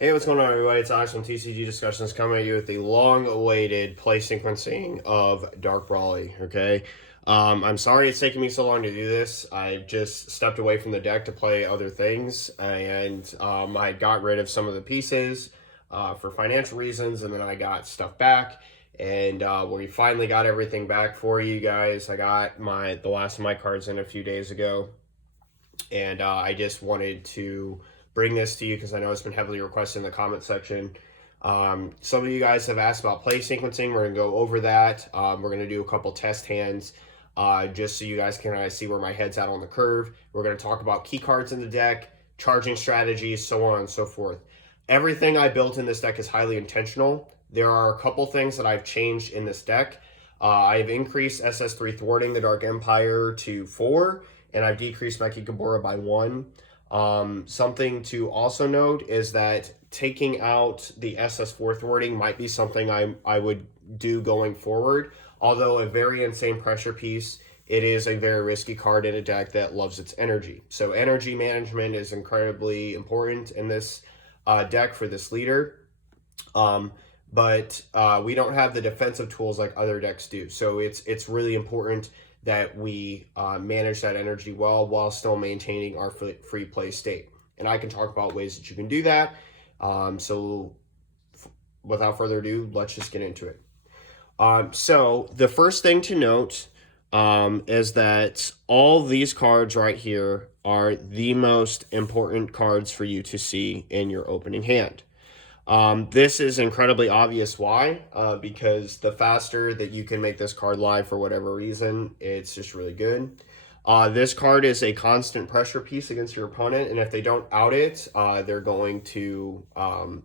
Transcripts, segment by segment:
Hey, what's going on, everybody? It's Alex from TCG Discussions coming at you with the long-awaited play sequencing of Dark Brawly, okay? I'm sorry it's taking me so long to do this. I just stepped away from the deck to play other things, and I got rid of some of the pieces for financial reasons, and then I got stuff back, and we finally got everything back for you guys. I got the last of my cards in a few days ago, and I just wanted to bring this to you because I know it's been heavily requested in the comment section. Some of you guys have asked about play sequencing. We're going to go over that. We're going to do a couple test hands just so you guys can see where my head's at on the curve. We're going to talk about key cards in the deck, charging strategies, so on and so forth. Everything I built in this deck is highly intentional. There are a couple things that I've changed in this deck. I've increased SS3 Thwarting the Dark Empire to 4, and I've decreased Meki Gabora by 1. Something to also note is that taking out the SS4 Thwarting might be something I would do going forward. Although a very insane pressure piece, it is a very risky card in a deck that loves its energy. So energy management is incredibly important in this deck for this leader. But we don't have the defensive tools like other decks do. So it's really important that we manage that energy well while still maintaining our free play state. And I can talk about ways that you can do that. So without further ado, let's just get into it. So the first thing to note is that all these cards right here are the most important cards for you to see in your opening hand. This is incredibly obvious why, because the faster that you can make this card live for whatever reason, it's just really good. This card is a constant pressure piece against your opponent, and if they don't out it, they're going to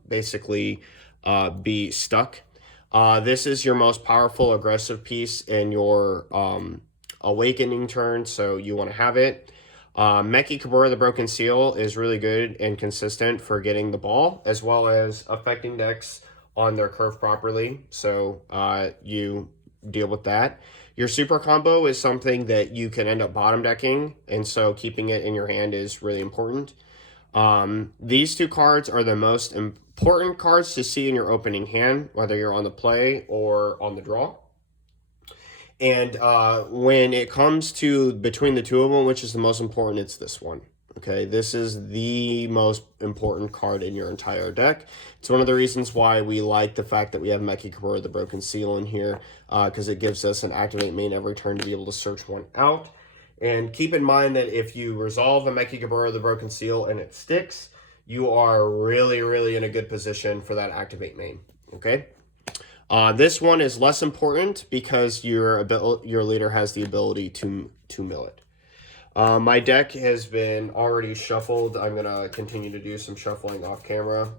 basically be stuck. This is your most powerful aggressive piece in your awakening turn, so you want to have it. Meki Kabura, the Broken Seal, is really good and consistent for getting the ball, as well as affecting decks on their curve properly. So you deal with that. Your super combo is something that you can end up bottom decking, and so keeping it in your hand is really important. These two cards are the most important cards to see in your opening hand, whether you're on the play or on the draw. And when it comes to between the two of them, which is the most important, it's this one. Okay, this is the most important card in your entire deck. It's one of the reasons why we like the fact that we have Meki Kabura, the Broken Seal, in here, because it gives us an activate main every turn to be able to search one out. And keep in mind that if you resolve a Meki Gabura, the Broken Seal, and it sticks, you are really, really in a good position for that activate main. Okay? This one is less important because your leader has the ability to mill it. My deck has been already shuffled. I'm going to continue to do some shuffling off camera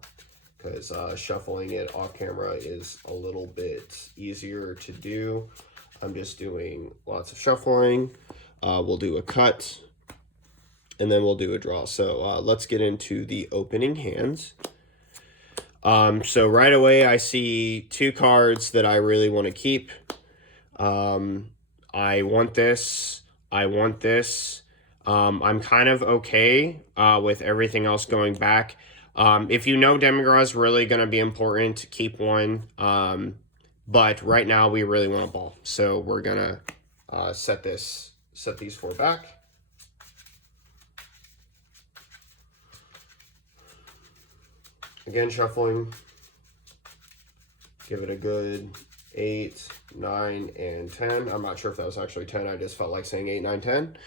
because shuffling it off camera is a little bit easier to do. I'm just doing lots of shuffling. We'll do a cut, and then we'll do a draw. So let's get into the opening hands. So right away, I see two cards that I really want to keep. I want this. I want this. I'm kind of okay with everything else going back. If you know Demigra is really going to be important, keep one. But right now, we really want a ball. So we're going to set these four back. Again, shuffling. Give it a good 8, 9, and 10. I'm not sure if that was actually 10. I just felt like saying 8, 9, 10.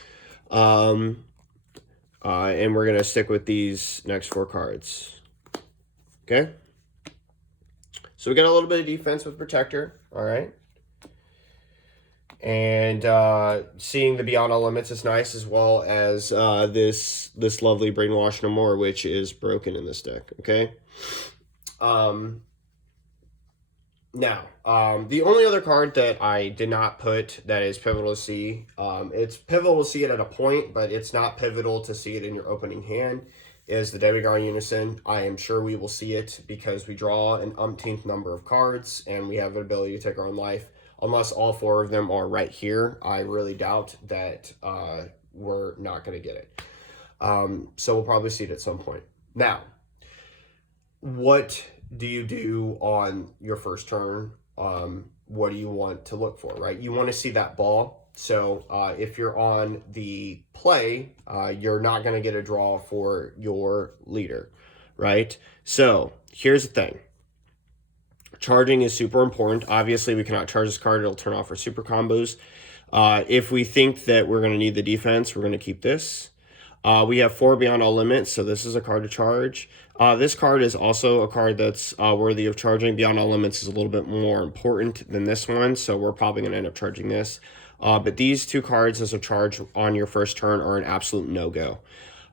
And we're going to stick with these next four cards. Okay? So we got a little bit of defense with Protector. All right. And seeing the Beyond All Limits is nice, as well as this lovely Brainwash No More, which is broken in this deck. Okay. Now, the only other card that I did not put that is pivotal to see, it's pivotal to see it at a point, but it's not pivotal to see it in your opening hand, is the Demigar Unison. I am sure we will see it because we draw an umpteenth number of cards, and we have an ability to take our own life. Unless all four of them are right here, I really doubt that we're not going to get it. So we'll probably see it at some point. Now, what do you do on your first turn? What do you want to look for, right? You want to see that ball. So if you're on the play, you're not going to get a draw for your leader, right? So here's the thing. Charging is super important. Obviously, we cannot charge this card. It'll turn off our super combos. If we think that we're going to need the defense, we're going to keep this. We have 4 Beyond All Limits, so this is a card to charge. This card is also a card that's worthy of charging. Beyond All Limits is a little bit more important than this one, so we're probably going to end up charging this. But these 2 cards as a charge on your first turn are an absolute no-go.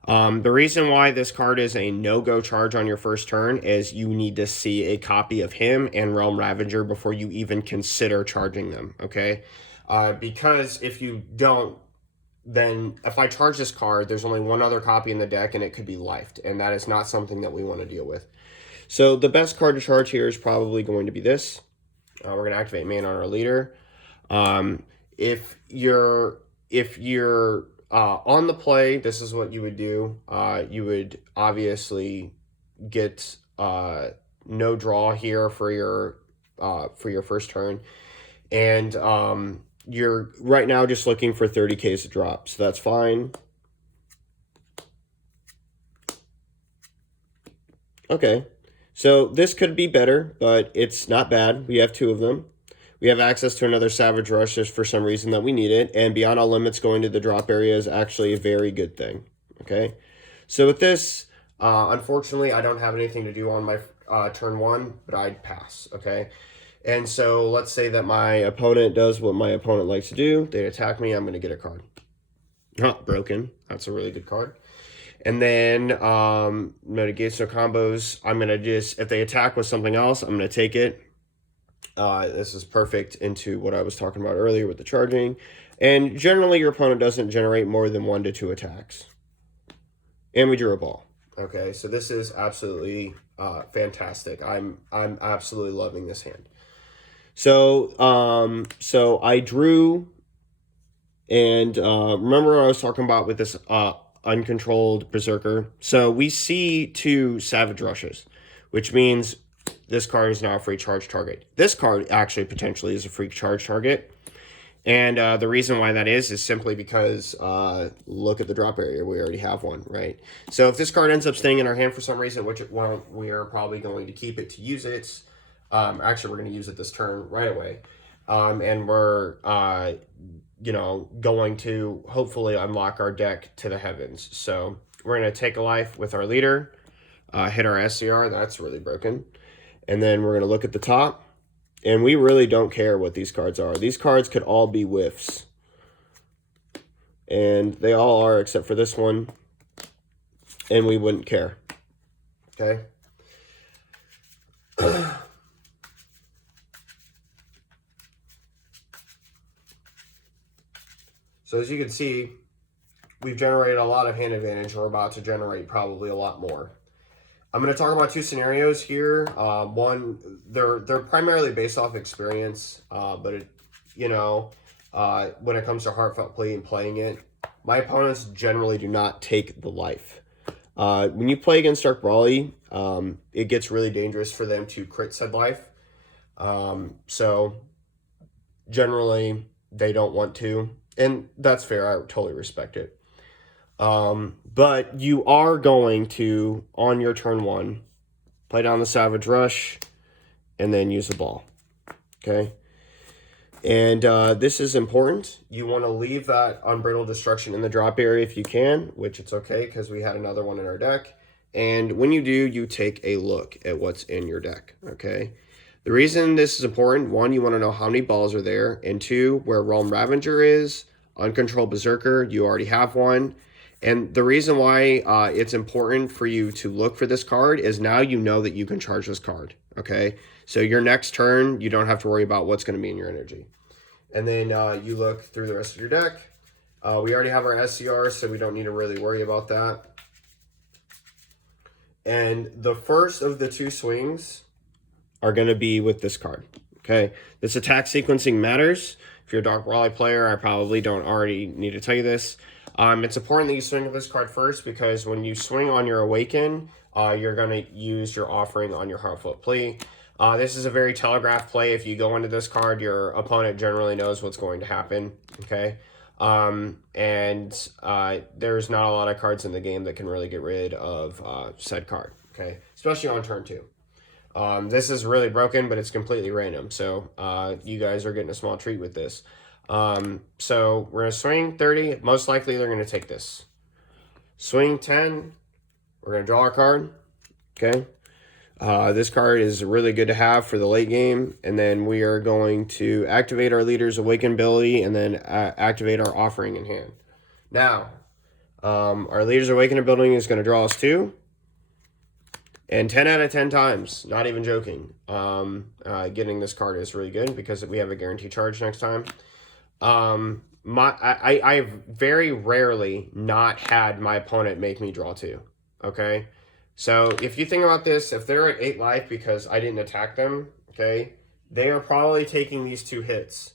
The reason why this card is a no-go charge on your first turn is you need to see a copy of him and Realm Ravager before you even consider charging them, okay? Because if you don't, then if I charge this card, there's only one other copy in the deck and it could be lifed, and that is not something that we want to deal with. So the best card to charge here is probably going to be this. We're going to activate Man on our leader. If you're on the play, this is what you would do. You would obviously get no draw here for your first turn, and you're right now just looking for 30Ks to drop, so that's fine. Okay, so this could be better, but it's not bad. We have 2 of them. We have access to another Savage Rush just for some reason that we need it, and Beyond All Limits going to the drop area is actually a very good thing. Okay, so with this, unfortunately, I don't have anything to do on my turn 1, but I'd pass. Okay. And so let's say that my opponent does what my opponent likes to do. They attack me. I'm going to get a card. Not broken. That's a really good card. And then negates no combos. I'm going to just, if they attack with something else, I'm going to take it. This is perfect into what I was talking about earlier with the charging. And generally, your opponent doesn't generate more than 1 to 2 attacks. And we drew a ball. Okay, so this is absolutely fantastic. I'm absolutely loving this hand. So, so I drew, and remember what I was talking about with this uncontrolled Berserker? So we see 2 Savage Rushes, which means this card is now a free charge target. This card actually potentially is a free charge target. And the reason why that is simply because look at the drop area. We already have one, right? So if this card ends up staying in our hand for some reason, which it won't, we are probably going to keep it to use it. Actually, we're going to use it this turn right away. And we're, going to hopefully unlock our deck to the heavens. So we're going to take a life with our leader, hit our SCR. That's really broken. And then we're going to look at the top. And we really don't care what these cards are. These cards could all be whiffs. And they all are except for this one. And we wouldn't care. Okay? So as you can see, we've generated a lot of hand advantage. We're about to generate probably a lot more. I'm going to talk about 2 scenarios here. One, they're primarily based off experience, but when it comes to heartfelt play and playing it, my opponents generally do not take the life. When you play against Dark Brawly, it gets really dangerous for them to crit said life. So generally, they don't want to, and that's fair. I totally respect it. But you are going to, on your turn 1, play down the Savage Rush, and then use the ball. Okay? And this is important. You want to leave that Unbridled Destruction in the drop area if you can, which it's okay because we had another one in our deck. And when you do, you take a look at what's in your deck. Okay? The reason this is important, 1, you want to know how many balls are there, and 2, where Realm Ravager is, Uncontrolled Berserker, you already have one. And the reason why it's important for you to look for this card is now you know that you can charge this card, okay? So your next turn, you don't have to worry about what's going to be in your energy. And then you look through the rest of your deck. We already have our SCR, so we don't need to really worry about that. And the first of the 2 swings are going to be with this card, okay? This attack sequencing matters. If you're a Dark Brawly player, I probably don't already need to tell you this. It's important that you swing with this card first because when you swing on your Awaken, you're going to use your offering on your Heartfelt Plea. This is a very telegraphed play. If you go into this card, your opponent generally knows what's going to happen, okay? There's not a lot of cards in the game that can really get rid of said card, okay? Especially on turn 2. This is really broken, but it's completely random, so you guys are getting a small treat with this. So we're going to swing 30. Most likely they're going to take this. Swing 10. We're going to draw our card, okay? This card is really good to have for the late game, and then we are going to activate our Leader's Awaken ability and then activate our Offering in hand. Now, our Leader's Awaken ability is going to draw us 2, and 10 out of 10 times, not even joking, getting this card is really good because we have a guarantee charge next time. I've very rarely not had my opponent make me draw 2, okay? So if you think about this, if they're at 8 life because I didn't attack them, okay, they are probably taking these 2 hits.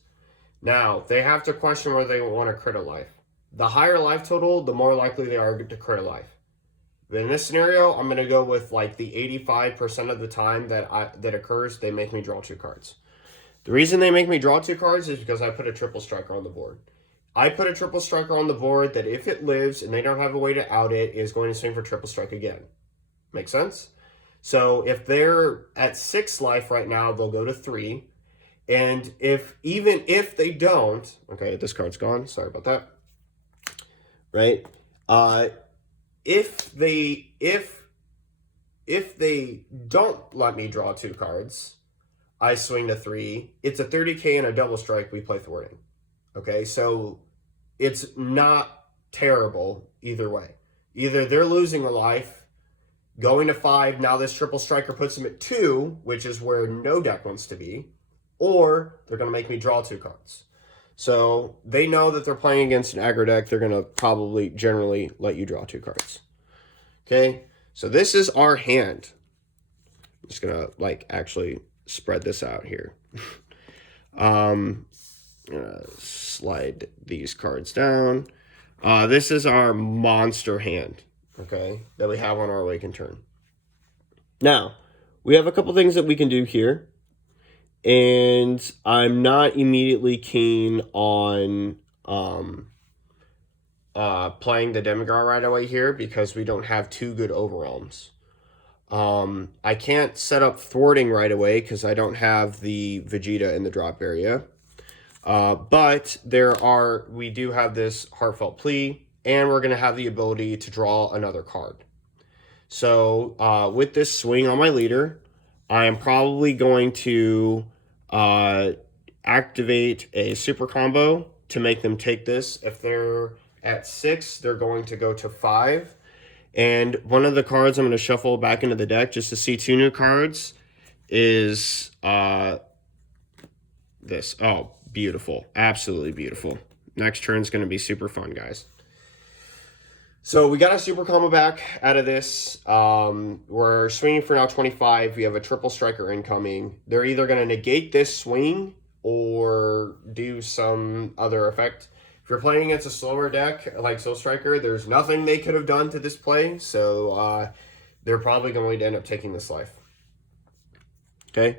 Now, they have to question whether they want to crit a life. The higher life total, the more likely they are to crit a life. In this scenario, I'm going to go with like the 85% of the time that occurs, they make me draw 2 cards. The reason they make me draw 2 cards is because I put a triple striker on the board. I put a triple striker on the board that if it lives and they don't have a way to out it, is going to swing for triple strike again. Make sense? So if they're at 6 life right now, they'll go to 3. And even if they don't, okay, this card's gone. Sorry about that. Right? If they don't let me draw 2 cards, I swing to 3. It's a 30k and a double strike. We play thwarting. Okay, so it's not terrible either way. Either they're losing a life, going to 5, now this triple striker puts them at 2, which is where no deck wants to be, or they're going to make me draw 2 cards. So they know that they're playing against an aggro deck. They're going to probably generally let you draw 2 cards. Okay, so this is our hand. I'm just going to actually spread this out here. I'm going to slide these cards down. This is our monster hand, okay, that we have on our awaken turn. Now, we have a couple things that we can do here, and I'm not immediately keen on playing the Demigar right away here because we don't have 2 good overwhelms. I can't set up thwarting right away because I don't have the Vegeta in the drop area. But we do have this Heartfelt Plea, and we're going to have the ability to draw another card. So with this swing on my leader, I am probably going to activate a super combo to make them take this. If they're at 6, they're going to go to 5. And one of the cards I'm going to shuffle back into the deck just to see 2 new cards is this. Oh, beautiful. Absolutely beautiful. Next turn's going to be super fun, guys. So we got a super combo back out of this. We're swinging for now 25. We have a triple striker incoming. They're either going to negate this swing or do some other effect. If you're playing against a slower deck like Soul Striker, there's nothing they could have done to this play. So they're probably going to end up taking this life. Okay.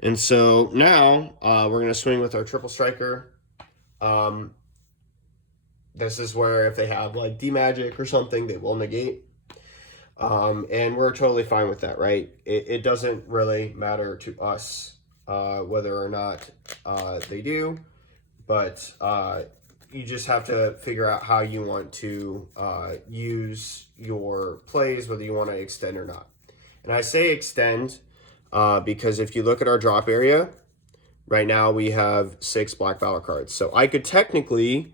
And so now we're going to swing with our triple striker. This is where if they have like D-Magic or something, they will negate. And we're totally fine with that, right? It doesn't really matter to us whether or not they do. But you just have to figure out how you want to use your plays, whether you want to extend or not. And I say extend because if you look at our drop area, right now we have 6 black battle cards. So I could technically,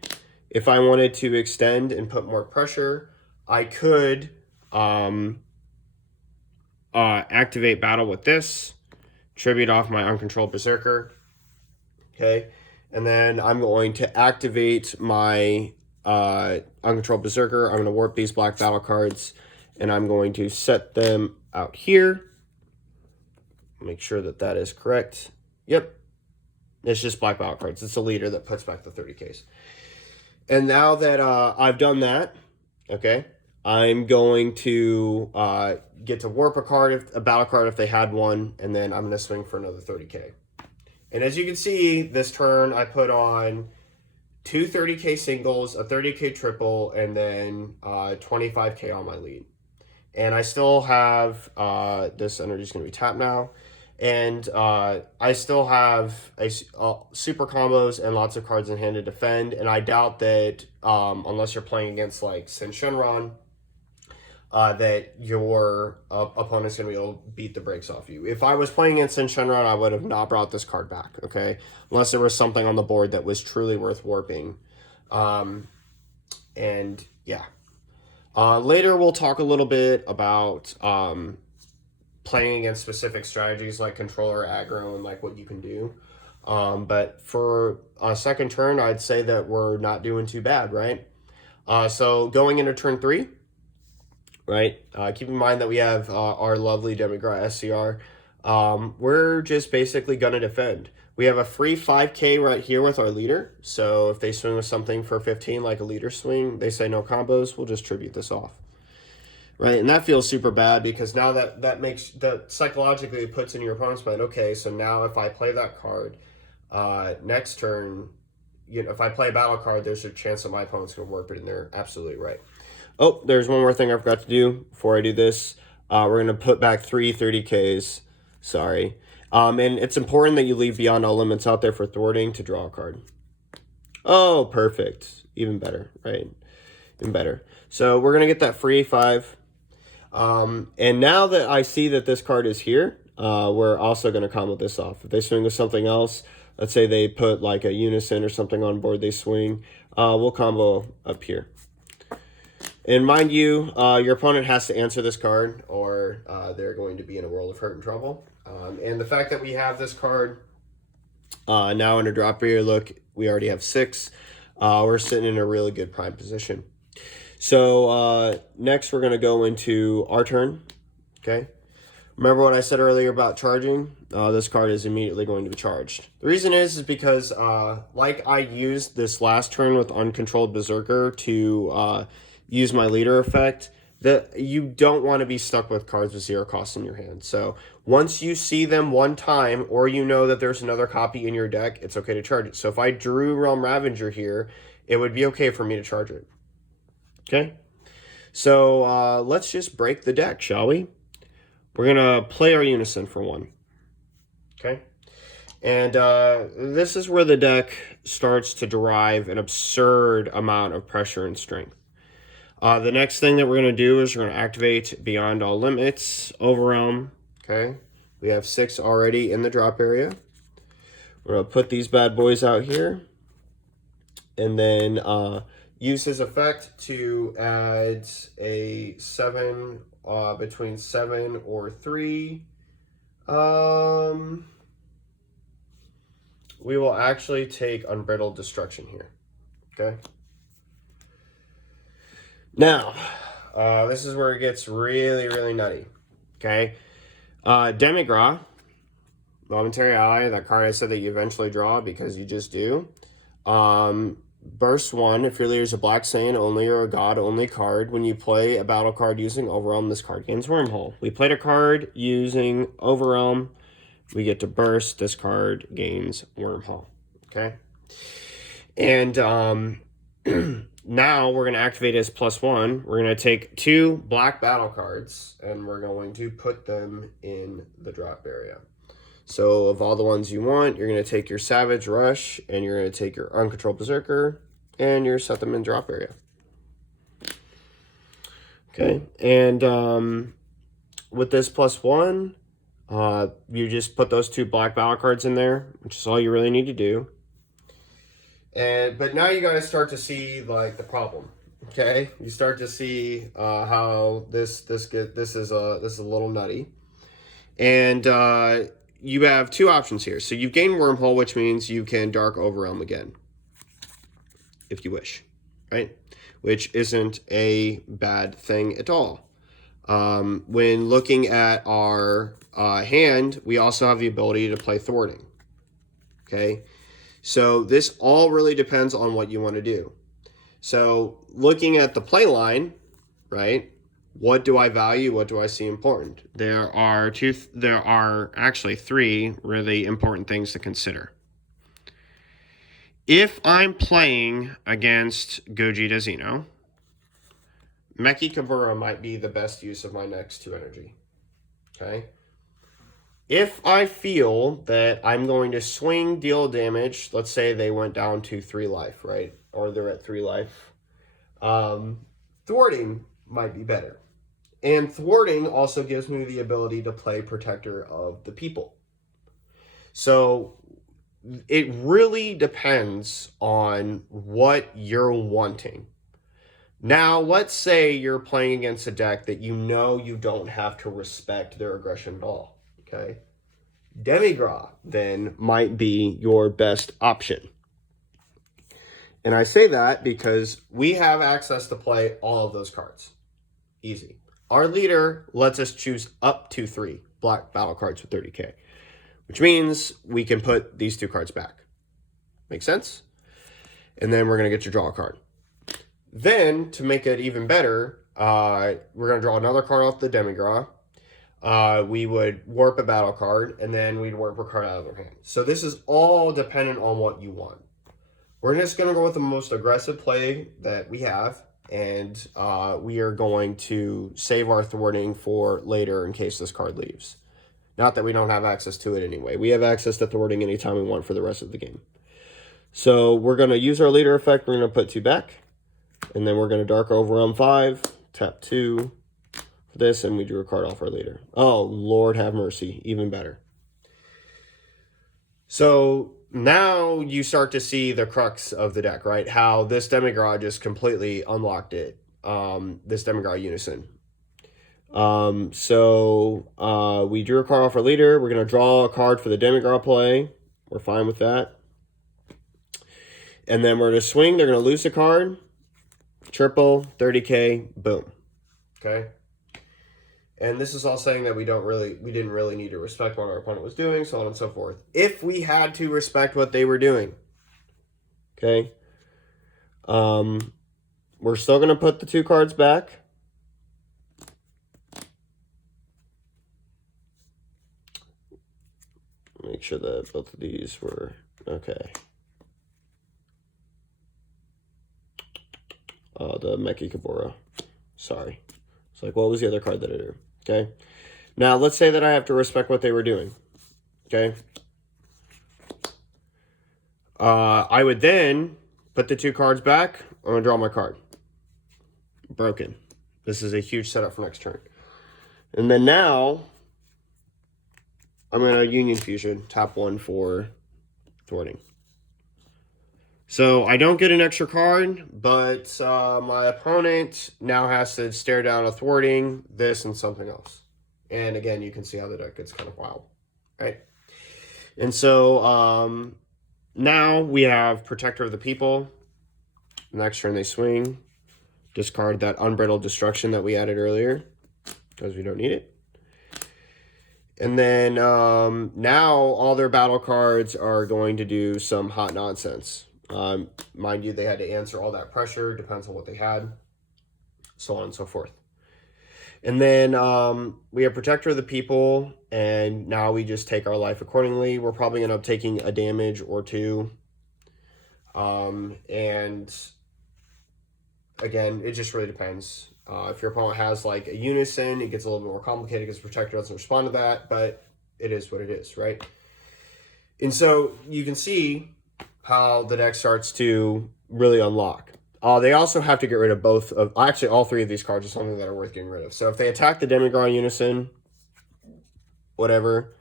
if I wanted to extend and put more pressure, I could activate battle with this, tribute off my uncontrolled berserker, okay? And then I'm going to activate my uncontrolled berserker. I'm going to warp these black battle cards, and I'm going to set them out here. Make sure that that is correct. Yep. It's just black battle cards. It's a leader that puts back the 30Ks. And now that I've done that, okay, I'm going to get to warp a card, a battle card if they had one, and then I'm going to swing for another 30k. And as you can see, this turn I put on two 30k singles, a 30k triple, and then 25k on my lead. And I still have this energy is going to be tapped now. And I still have super combos and lots of cards in hand to defend. And I doubt that unless you're playing against like Sin Shenron, that your opponent's going to be able to beat the brakes off you. If I was playing against Sin Shenron, I would have not brought this card back, okay? Unless there was something on the board that was truly worth warping. And yeah. Later, we'll talk a little bit about playing against specific strategies like controller aggro and like what you can do. But for a second turn, I'd say that we're not doing too bad, right? So going into turn 3, right? Keep in mind that we have our lovely Demigra SCR. We're just basically going to defend. We have a free 5k right here with our leader. So if they swing with something for 15, like a leader swing, they say no combos, we'll just tribute this off. Right, and that feels super bad because now that makes that psychologically it puts in your opponent's mind. Okay, so now if I play that card, next turn, if I play a battle card, there's a chance that my opponent's gonna warp it, and they're absolutely right. Oh, there's one more thing I forgot to do before I do this. We're gonna put back 3 30Ks. Sorry, and it's important that you leave beyond all limits out there for thwarting to draw a card. Oh, perfect, even better, right? Even better. So we're gonna get that free 5. And now that I see that this card is here, we're also going to combo this off. If they swing with something else, let's say they put like a unison or something on board, they swing, we'll combo up here. And mind you, your opponent has to answer this card or they're going to be in a world of hurt and trouble. And the fact that we have this card now in a drop area, look, we already have 6. We're sitting in a really good prime position. So next we're going to go into our turn, okay? Remember what I said earlier about charging? This card is immediately going to be charged. The reason is because like I used this last turn with Uncontrolled Berserker to use my leader effect, that you don't want to be stuck with cards with 0 cost in your hand. So once you see them one time or you know that there's another copy in your deck, it's okay to charge it. So if I drew Realm Ravager here, it would be okay for me to charge it. Okay, so let's just break the deck, shall we? We're going to play our Unison for 1. Okay, and this is where the deck starts to derive an absurd amount of pressure and strength. The next thing that we're going to do is we're going to activate Beyond All Limits, Overwhelm. Okay, we have 6 already in the drop area. We're going to put these bad boys out here. And then use his effect to add a 7 between 7 or 3. We will actually take Unbridled Destruction here. Okay. Now, this is where it gets really, really nutty. Okay. Demigra, Momentary Ally, that card I said that you eventually draw because you just do. Burst 1, if your leader is a Black Saiyan only or a God only card, when you play a battle card using Overwhelm, this card gains Wormhole. We played a card using Overwhelm, we get to burst, this card gains Wormhole. Okay? And now we're going to activate as +1. We're going to take 2 black battle cards and we're going to put them in the drop area. So of all the ones you want, you're going to take your Savage Rush, and you're going to take your Uncontrolled Berserker, and you're set them in drop area. Okay, and with this +1, you just put those 2 black battle cards in there, which is all you really need to do. But now you guys start to see like the problem. Okay, you start to see how this is a little nutty, and you have 2 options here. So you've gained Wormhole, which means you can Dark Overwhelm again, if you wish, right? Which isn't a bad thing at all. When looking at our hand, we also have the ability to play Thwarting, okay? So this all really depends on what you want to do. So looking at the play line, right? What do I value? What do I see important? There are actually three really important things to consider. If I'm playing against Gogeta Xeno, Meki Kabura might be the best use of my next 2 energy. Okay? If I feel that I'm going to swing, deal damage, let's say they went down to 3 life, right? Or they're at 3 life. Thwarting might be better. And thwarting also gives me the ability to play Protector of the People. So it really depends on what you're wanting. Now, let's say you're playing against a deck that you know you don't have to respect their aggression at all. Okay? Demigra then might be your best option. And I say that because we have access to play all of those cards. Easy. Our leader lets us choose up to 3 black battle cards with 30k, which means we can put these 2 cards back. Make sense? And then we're going to get your draw card. Then, to make it even better, we're going to draw another card off the Demigra. We would warp a battle card, and then we'd warp a card out of their hand. So this is all dependent on what you want. We're just going to go with the most aggressive play that we have, and we are going to save our thwarting for later in case this card leaves. Not that we don't have access to it anyway. We have access to thwarting anytime we want for the rest of the game. So we're going to use our leader effect. We're going to put 2 back. And then we're going to Dark Overwhelm 5, tap 2 for this, and we drew a card off our leader. Oh, Lord have mercy. Even better. So now you start to see the crux of the deck, right? How this Demigra just completely unlocked it. This Demigra Unison. We drew a card off our leader. We're going to draw a card for the Demigra play. We're fine with that. And then we're going to swing. They're going to lose a card. Triple, 30k, boom. Okay? And this is all saying that we didn't really need to respect what our opponent was doing, so on and so forth. If we had to respect what they were doing, okay? We're still going to put the 2 cards back. Make sure that both of these were okay. The Meki Kabura. Sorry. It's like, what was the other card that I drew? Okay. Now, let's say that I have to respect what they were doing. Okay. I would then put the 2 cards back. I'm going to draw my card. Broken. This is a huge setup for next turn. And then now, I'm going to Union Fusion. Tap 1 for thwarting. So I don't get an extra card, but my opponent now has to stare down a thwarting, this, and something else. And again, you can see how the deck gets kind of wild, right? And so now we have Protector of the People. Next turn they swing. Discard that Unbridled Destruction that we added earlier because we don't need it. And then now all their battle cards are going to do some hot nonsense. Mind you, they had to answer all that pressure. Depends on what they had. So on and so forth. And then we have Protector of the People. And now we just take our life accordingly. We're probably going to end up taking a damage or 2. And again, it just really depends. If your opponent has like a Unison, it gets a little bit more complicated because Protector doesn't respond to that. But it is what it is, right? And so you can see how the deck starts to really unlock. They also have to get rid of both of... Actually, all 3 of these cards are something that are worth getting rid of. So if they attack the Demigra Unison, whatever,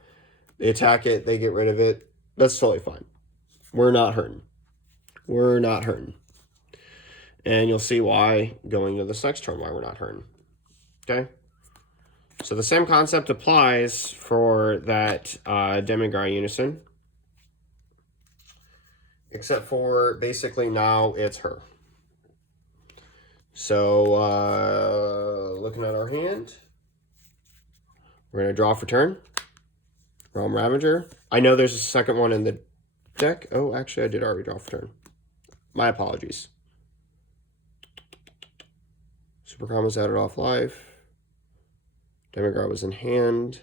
they attack it, they get rid of it, that's totally fine. We're not hurting. We're not hurting. And you'll see why going to this next turn, why we're not hurting. Okay? So the same concept applies for that Demigra Unison. Except for basically now it's her. So looking at our hand, we're going to draw for turn. Realm Ravager. I know there's a second one in the deck. Oh, actually I did already draw for turn. My apologies. Super Commas added off life. Demigod was in hand.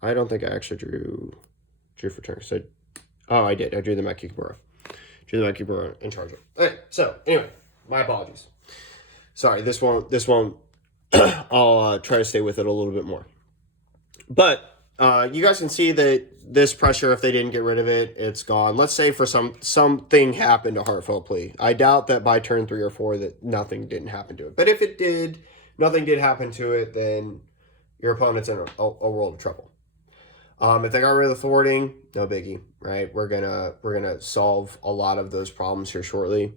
I don't think I actually drew for turn. So, oh, I did. I drew the Mekikabura. Drew the Mekikabura in charge of. Okay, so anyway, my apologies. Sorry, this won't. I'll try to stay with it a little bit more. But you guys can see that this pressure, if they didn't get rid of it, it's gone. Let's say for something happened to Heartfelt Plea. I doubt that by turn 3 or 4 that nothing didn't happen to it. But if it did, nothing did happen to it, then your opponent's in a world of trouble. If they got rid of the thwarting, no biggie, right? We're gonna solve a lot of those problems here shortly.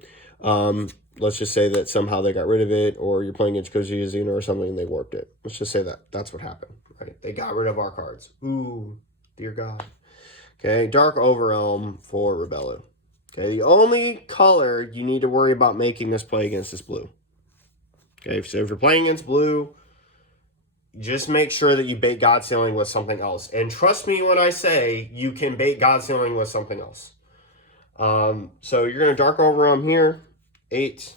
Let's just say that somehow they got rid of it, or you're playing against Kozuzina or something and they warped it. Let's just say that that's what happened, right? They got rid of our cards. Ooh, dear God. Okay, Dark Overwhelm for Rebellu. Okay, the only color you need to worry about making this play against is blue. Okay, so if you're playing against blue, just make sure that you bait God Sealing with something else. And trust me when I say you can bait God Sealing with something else. So you're going to Dark Overwhelm here. 8.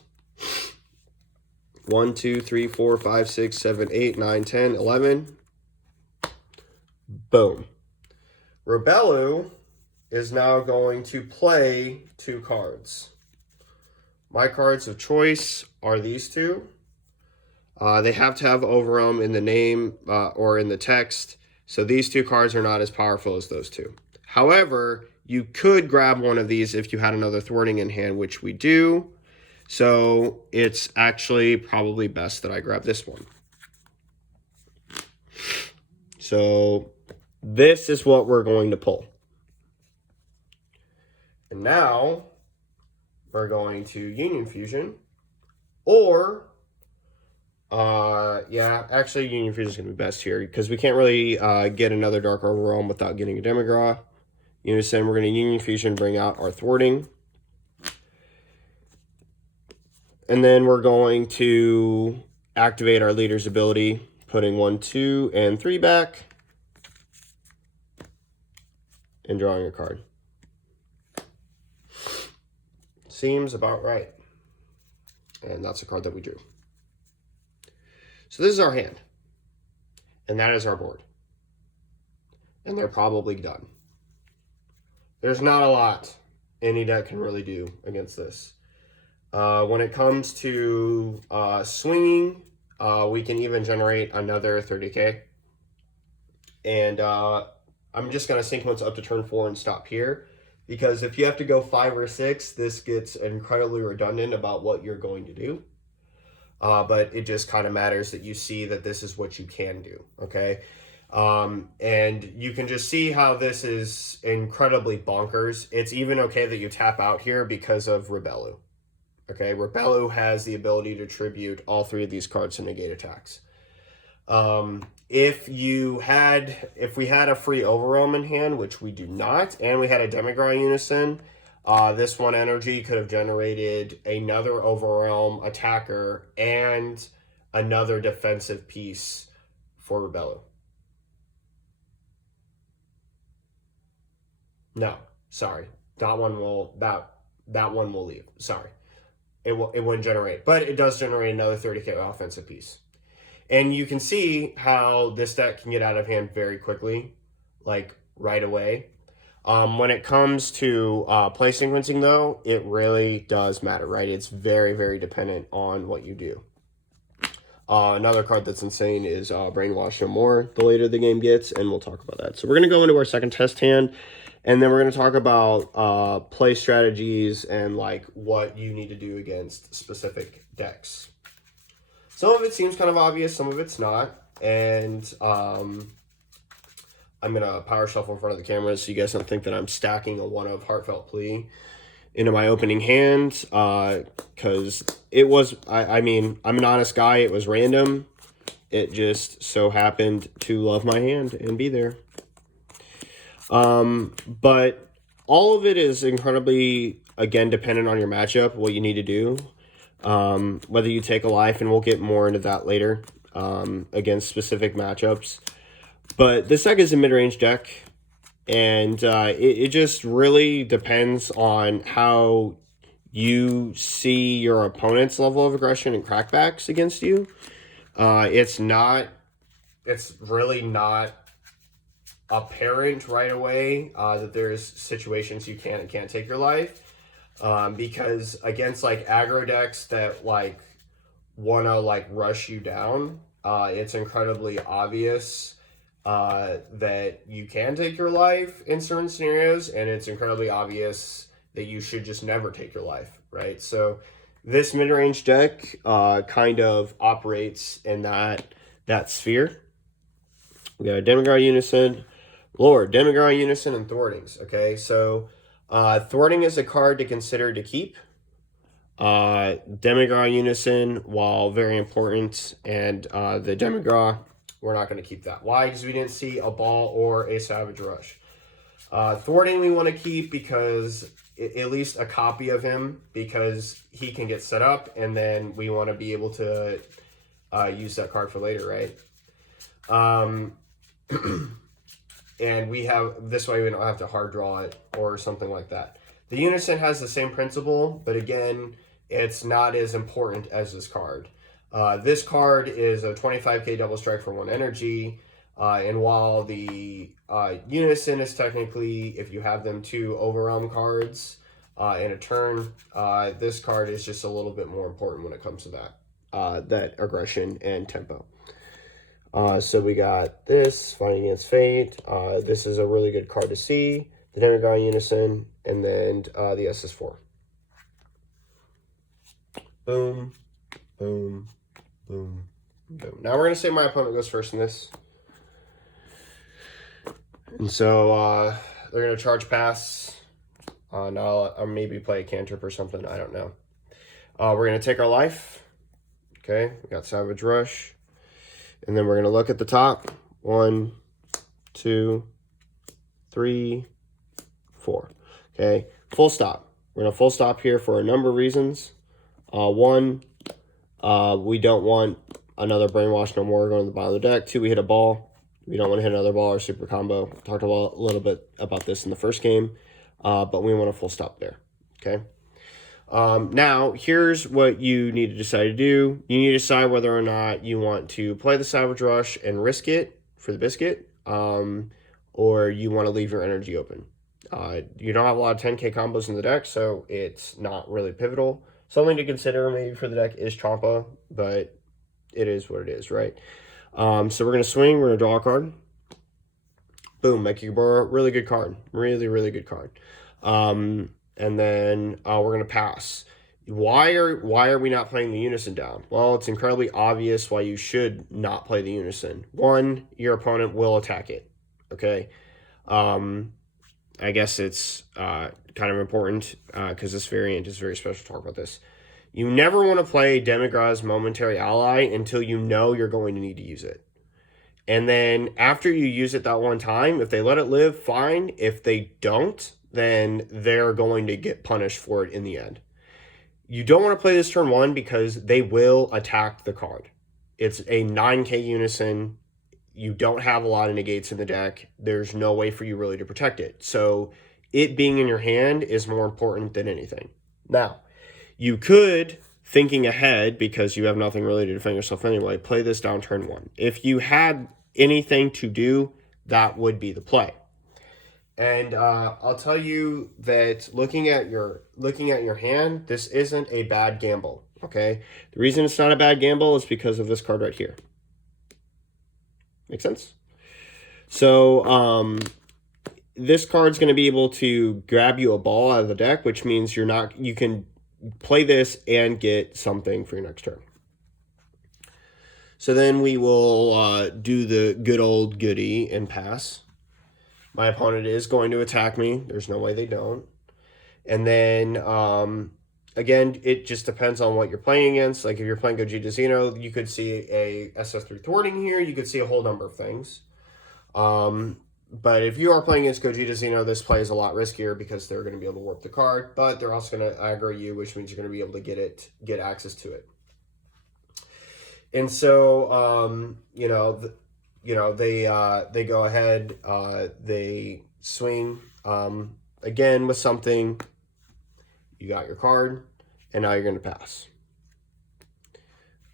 1, 2, 3, 4, 5, 6, 7, 8, 9, 10, 11. Boom. Rebellu is now going to play 2 cards. My cards of choice are these 2. They have to have Overwhelm in the name or in the text. So these 2 cards are not as powerful as those 2. However, you could grab one of these if you had another thwarting in hand, which we do. So it's actually probably best that I grab this one. So this is what we're going to pull. And now we're going to Union Fusion. Or, yeah, actually Union Fusion is going to be best here because we can't really get another Dark Overwhelm without getting a Demigraw. Unison, we're going to Union Fusion, bring out our thwarting. And then we're going to activate our leader's ability, putting 1, 2, and 3 back, and drawing a card. Seems about right. And that's a card that we drew. So this is our hand. And that is our board. And they're probably done. There's not a lot any deck can really do against this. When it comes to swinging, we can even generate another 30k. And I'm just going to sequence up to turn 4 and stop here. Because if you have to go 5 or 6, this gets incredibly redundant about what you're going to do. But it just kind of matters that you see that this is what you can do, okay? And you can just see how this is incredibly bonkers. It's even okay that you tap out here because of Rebellu. Okay, Rebellu has the ability to tribute all 3 of these cards to negate attacks. If we had a free Overwhelm in hand, which we do not, and we had a Demigraw Unison, this 1 energy could have generated another Overwhelm attacker and another defensive piece for Rebellu. No, sorry. That one will leave. Sorry. It wouldn't generate, but it does generate another 30k offensive piece. And you can see how this deck can get out of hand very quickly, like right away. When it comes to play sequencing, though, it really does matter, right? It's very, very dependent on what you do. Another card that's insane is Brainwash No More, the later the game gets, and we'll talk about that. So we're going to go into our second test hand, and then we're going to talk about play strategies and like what you need to do against specific decks. Some of it seems kind of obvious, some of it's not. And I'm going to power shuffle in front of the camera so you guys don't think that I'm stacking a 1 of Heartfelt Plea into my opening hand. Because it was, I mean, I'm an honest guy. It was random. It just so happened to love my hand and be there. But all of it is incredibly, again, dependent on your matchup, what you need to do. Whether you take a life, and we'll get more into that later, against specific matchups. But this deck is a mid-range deck, and it just really depends on how you see your opponent's level of aggression and crackbacks against you. It's really not apparent right away that there's situations you can and can't take your life. Because against like aggro decks that like want to like rush you down, it's incredibly obvious that you can take your life in certain scenarios, and it's incredibly obvious that you should just never take your life, right? So this mid-range deck kind of operates in that sphere. We got a Demigod Unison, Lord, Demigod Unison, and Thwartings. Okay, so Thwarting is a card to consider to keep. Demigod Unison, while very important, and the Demigod, we're not going to keep that. Why? Because we didn't see a ball or a Savage Rush. Thwarting we want to keep because at least a copy of him, because he can get set up, and then we want to be able to use that card for later, right? And we have, this way we don't have to hard draw it or something like that. The Unison has the same principle, but again, it's not as important as this card. This card is a 25k double strike for 1 energy, and while the Unison is technically, if you have them, 2 overwhelm cards in a turn, this card is just a little bit more important when it comes to that aggression and tempo. So we got this, Fighting Against Fate. This is a really good card to see. The Demigod Unison, and then the SS4. Boom, boom, boom, boom. Now we're going to say my opponent goes first in this. And so they're going to charge pass. Now I'll maybe play a cantrip or something. I don't know. We're going to take our life. Okay, we got Savage Rush. And then we're going to look at the top. 1, 2, 3, 4. Okay, full stop. We're going to full stop here for a number of reasons. One, we don't want another Brainwash No More going to the bottom of the deck. 2, we hit a ball. We don't want to hit another ball or super combo. Talked a little bit about this in the first game, but we want a full stop there. Okay. Now, here's what you need to decide to do. You need to decide whether or not you want to play the Savage Rush and risk it for the biscuit, or you want to leave your energy open. You don't have a lot of 10k combos in the deck, so it's not really pivotal. Something to consider maybe for the deck is Champa, but it is what it is, right? So we're going to swing. We're going to draw a card. Boom, Mekigabura, really good card. Really, really good card. And then we're going to pass. Why are we not playing the Unison down? Well, it's incredibly obvious why you should not play the Unison. 1, your opponent will attack it. Okay. I guess it's kind of important because this variant is very special to talk about this. You never want to play Demigod's Momentary Ally until you know you're going to need to use it. And then after you use it that one time, if they let it live, fine. If they don't, then they're going to get punished for it in the end. You don't want to play this turn 1 because they will attack the card. It's a 9k Unison. You don't have a lot of negates in the deck. There's no way for you really to protect it. So it being in your hand is more important than anything. Now, you could, thinking ahead, because you have nothing really to defend yourself anyway, play this down turn 1. If you had anything to do, that would be the play. And I'll tell you that looking at your hand, this isn't a bad gamble, okay? The reason it's not a bad gamble is because of this card right here. Make sense? So this card's going to be able to grab you a ball out of the deck, which means you can play this and get something for your next turn. So then we will do the good old goodie and pass. My opponent is going to attack me. There's no way they don't. And then, again, it just depends on what you're playing against. Like if you're playing Gogeta Xeno, you could see a SS3 Thwarting here. You could see a whole number of things. But if you are playing against Gogeta Xeno, this play is a lot riskier because they're going to be able to warp the card. But they're also going to aggro you, which means you're going to be able to get access to it. And so, they go ahead, they swing, again, with something, You got your card, and now you're going to pass.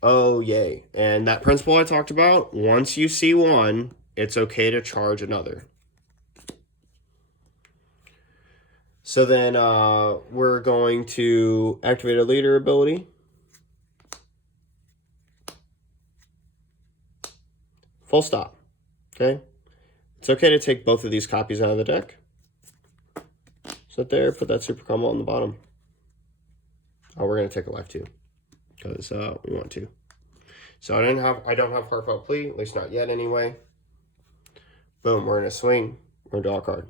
Oh, yay. And that principle I talked about, once you see one, it's okay to charge another. So then we're going to activate a leader ability. Full stop. Okay? It's okay to take both of these copies out of the deck. Sit there, put that super combo on the bottom. Oh, we're going to take a life too, because we want to. So I don't have heartfelt plea, at least not yet anyway. Boom, we're going to swing. We're going to draw a card.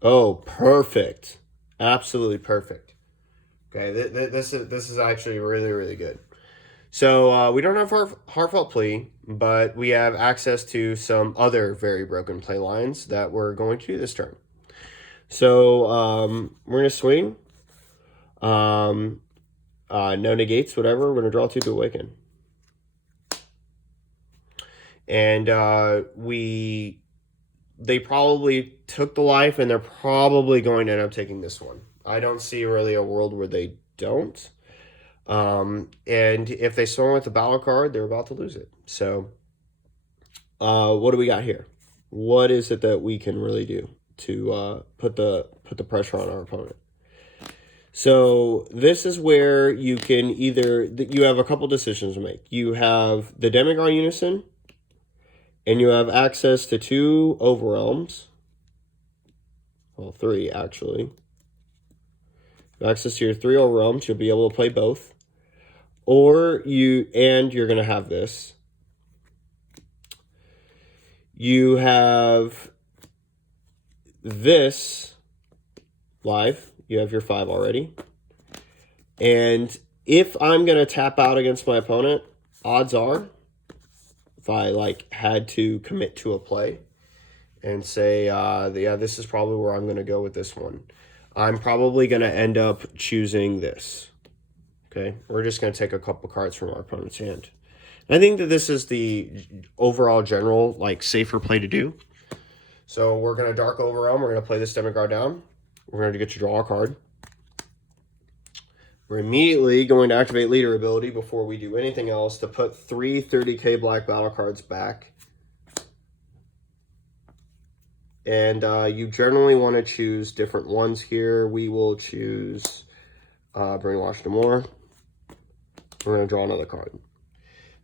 Oh, perfect. Absolutely perfect. Okay, this is actually really, really good. So we don't have heartfelt plea, but we have access to some other very broken play lines that we're going to do this turn. So we're going to swing. No negates, whatever. We're going to draw 2 to awaken. And they probably took the life, and they're probably going to end up taking this one. I don't see really a world where they don't. And if they swung with the battle card, they're about to lose it. So what do we got here? What is it that we can really do to put the pressure on our opponent? So this is where you can you have a couple decisions to make. You have the Demigod Unison, and you have access to 2 Overwhelms. Well, 3 actually. Access to your 3 Overwhelms, you'll be able to play both. Or you're going to have this. You have this live. You have your 5 already. And if I'm going to tap out against my opponent, odds are, if I had to commit to a play and say, yeah, this is probably where I'm going to go with this one, I'm probably going to end up choosing this. Okay, we're just going to take a couple cards from our opponent's hand. I think that this is the overall general, safer play to do. So we're going to Dark Overwhelm. We're going to play this Demigod down. We're going to get you draw a card. We're immediately going to activate leader ability before we do anything else to put 3 30k black battle cards back. And you generally want to choose different ones here. We will choose Brainwash No More. We're going to draw another card.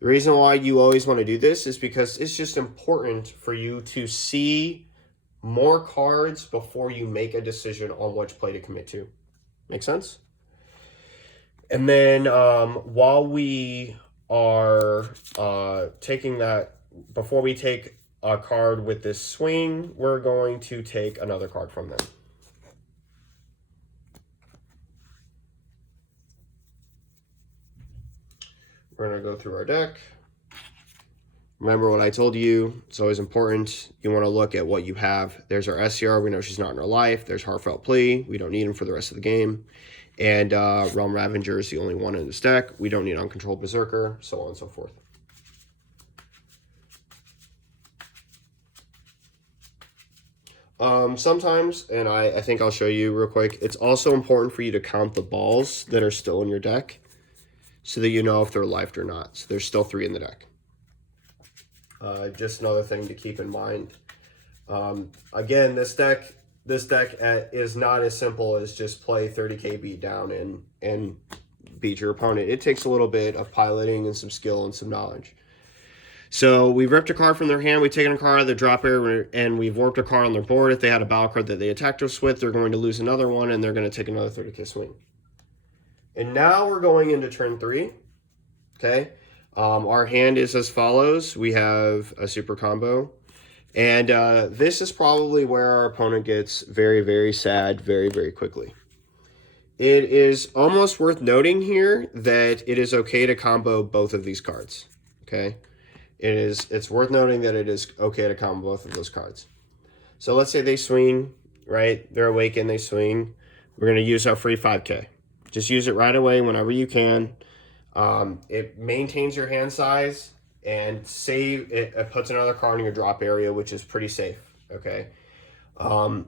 The reason why you always want to do this is because it's just important for you to see more cards before you make a decision on which play to commit to. Make sense? And then while we are taking that, before we take a card with this swing, we're going to take another card from them. We're going to go through our deck. Remember what I told you. It's always important. You want to look at what you have. There's our SCR. We know she's not in our life. There's Heartfelt Plea. We don't need him for the rest of the game. And Realm Ravager is the only one in this deck. We don't need Uncontrolled Berserker, so on and so forth. Sometimes, and I think I'll show you real quick, it's also important for you to count the balls that are still in your deck so that you know if they're lifed or not. So there's still 3 in the deck. Just another thing to keep in mind. Again, this deck is not as simple as just play 30k beat down and beat your opponent. It takes a little bit of piloting and some skill and some knowledge. So we've ripped a card from their hand, we've taken a card out of their drop area, and we've warped a card on their board. If they had a battle card that they attacked us with, they're going to lose another one, and they're going to take another 30k swing. And now we're going into turn 3. Okay. Our hand is as follows. We have a super combo. And this is probably where our opponent gets very, very sad very, very quickly. It is almost worth noting here that it is okay to combo both of these cards. Okay. It's worth noting that it is okay to combo both of those cards. So let's say they swing, right? They're awakened, they swing. We're going to use our free 5k. Just use it right away whenever you can. It maintains your hand size and it puts another card in your drop area, which is pretty safe. Okay.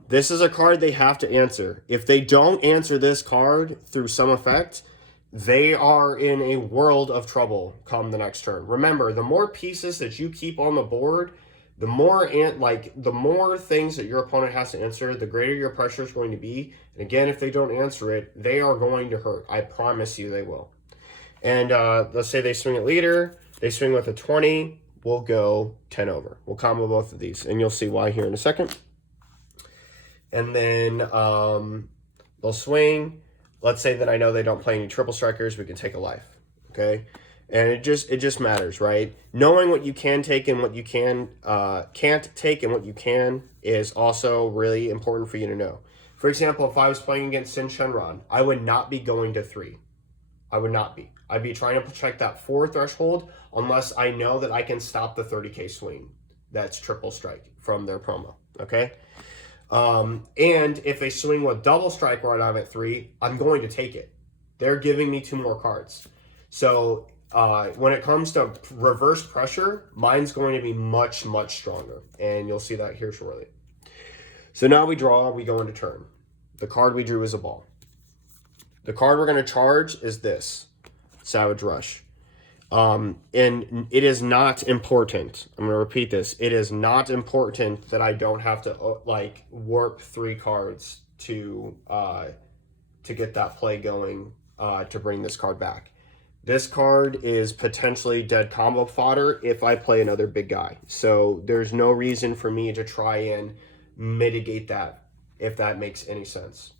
This is a card they have to answer. If they don't answer this card through some effect, they are in a world of trouble come the next turn. Remember, the more pieces that you keep on the board, the more things that your opponent has to answer, the greater your pressure is going to be. And again, if they don't answer it, they are going to hurt. I promise you they will. And let's say they swing at leader. They swing with a 20. We'll go 10 over. We'll combo both of these, and you'll see why here in a second. And then they'll swing. Let's say that I know they don't play any triple strikers. We can take a life, okay? And it just matters, right? Knowing what you can take and what you can't take and what you can is also really important for you to know. For example, if I was playing against Sin Shenron, I would not be going to 3. I would not be. I'd be trying to protect that 4 threshold unless I know that I can stop the 30K swing. That's triple strike from their promo, okay? And if they swing with double strike right I'm at 3, I'm going to take it. They're giving me 2 more cards. So when it comes to reverse pressure, mine's going to be much, much stronger. And you'll see that here shortly. So now we draw, we go into turn. The card we drew is a ball. The card we're going to charge is this, Savage Rush. And it is not important. I'm going to repeat this. It is not important that I don't have to warp 3 cards to get that play going to bring this card back. This card is potentially dead combo fodder if I play another big guy. So there's no reason for me to try and mitigate that, if that makes any sense.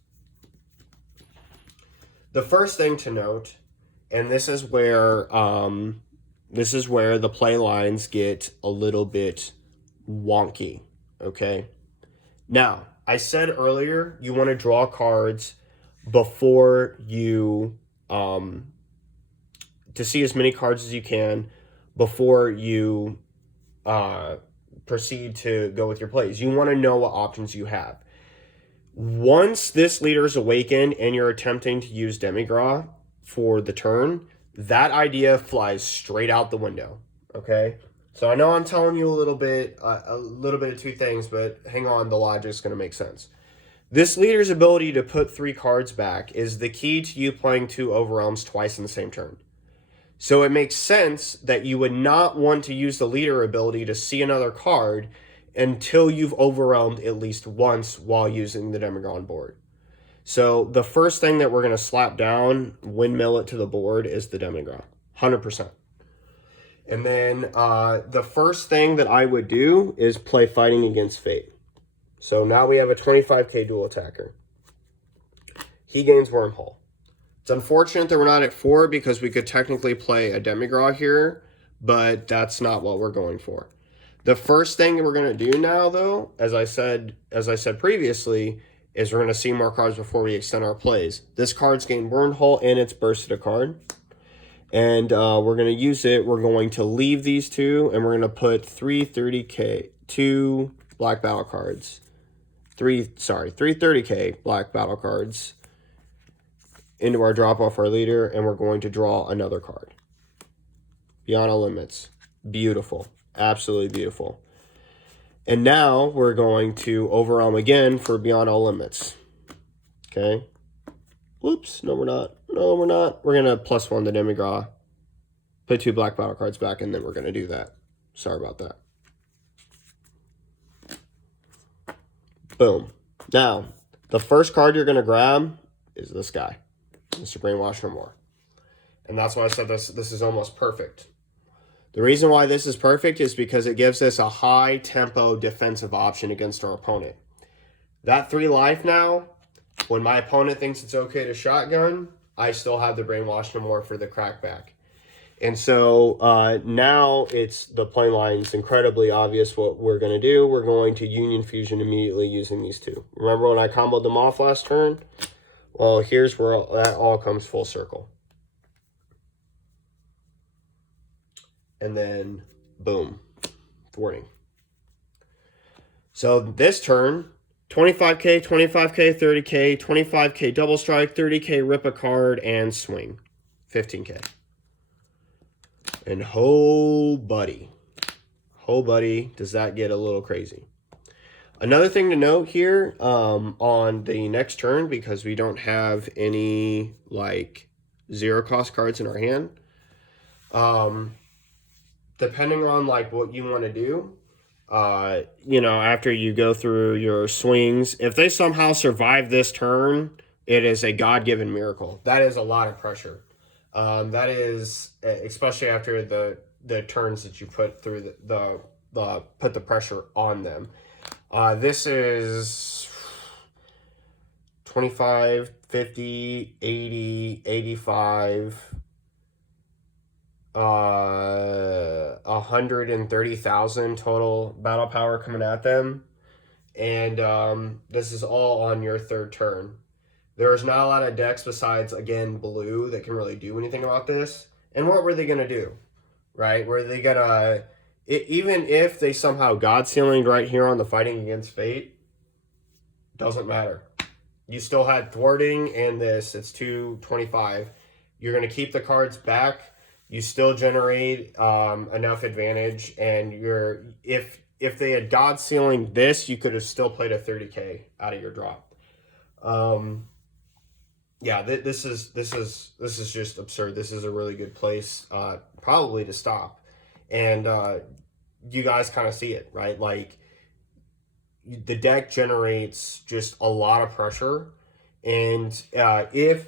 The first thing to note, and this is where the play lines get a little bit wonky, okay? Now, I said earlier you want to draw cards before you to see as many cards as you can before you proceed to go with your plays. You want to know what options you have. Once this leader is awakened and you're attempting to use Demi-Gras for the turn, that idea flies straight out the window, okay? So I know I'm telling you a little bit of 2 things, but hang on, the logic's going to make sense. This leader's ability to put 3 cards back is the key to you playing 2 overwhelms twice in the same turn. So it makes sense that you would not want to use the leader ability to see another card until you've overwhelmed at least once while using the Demi-Gras on board. So the first thing that we're going to slap down, windmill it to the board, is the Demi-Gras, 100%. And then the first thing that I would do is play Fighting Against Fate. So now we have a 25k dual attacker. He gains Wormhole. It's unfortunate that we're not at 4 because we could technically play a Demi-Gras here, but that's not what we're going for. The first thing we're going to do now, though, as I said previously, is we're going to see more cards before we extend our plays. This card's gained Wormhole and it's bursted a card. And we're going to use it. We're going to leave these 2, and we're going to put 2 black battle cards. 3 30k black battle cards into our drop off our leader, and we're going to draw another card. Beyond All Limits. Beautiful. Absolutely beautiful. And now we're going to overwhelm again for Beyond All Limits. Okay. Whoops. No, we're not. No, we're not. We're going to +1 the Demi-Gras. Put 2 black battle cards back, and then we're going to do that. Sorry about that. Boom. Now, the first card you're going to grab is this guy. Mr. Brainwash No More. And that's why I said this is almost perfect. The reason why this is perfect is because it gives us a high-tempo defensive option against our opponent. That 3 life now, when my opponent thinks it's okay to shotgun, I still have the Brainwash No More for the crackback. And so now it's the play line's incredibly obvious what we're going to do. We're going to Union Fusion immediately using these 2. Remember when I comboed them off last turn? Well, here's where that all comes full circle. And then, boom, thwarting. So this turn, 25k, 25k, 30k, 25k double strike, 30k rip a card, and swing, 15k. And buddy, does that get a little crazy. Another thing to note here, on the next turn, because we don't have any like zero cost cards in our hand, um, depending on like what you want to do, after you go through your swings, if they somehow survive this turn, it is a God-given miracle. That is a lot of pressure. That is especially after the turns that you put through the put the pressure on them. This is 25, 50, 80, 85, 130,000 total battle power coming at them. And this is all on your third turn. There's not a lot of decks besides, again, blue that can really do anything about this. And what were they going to do? Right? Were they going to, even if they somehow God ceilinged right here on the Fighting Against Fate, doesn't matter. You still had thwarting and this. It's 225. You're going to keep the cards back. You still generate enough advantage. And if they had God sealing this, you could have still played a 30K out of your drop. This is just absurd. This is a really good place, probably to stop. And you guys kind of see it, right? Like, the deck generates just a lot of pressure. And if